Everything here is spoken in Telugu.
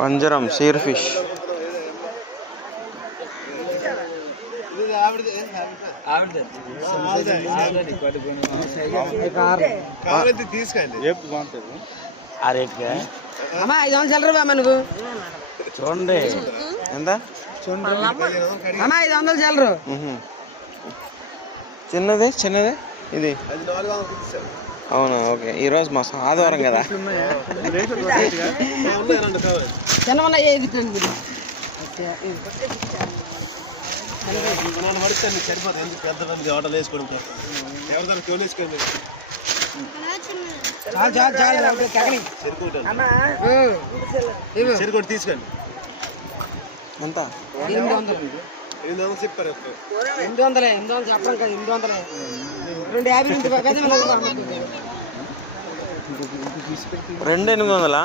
వంజరం సీర్ ఫిష్. అమ్మా 500 చిల్లర నువ్వు చూడండి ఎంత అమ్మా 500 చిల్లర. చిన్నదే ఇది. అవునా, ఓకే. ఈరోజు మా ఆదివారం కదా. తీసుకోండి. ఎంత? 800 చెప్పారు. 800 చెప్పడం కదా, 800 250 2 800.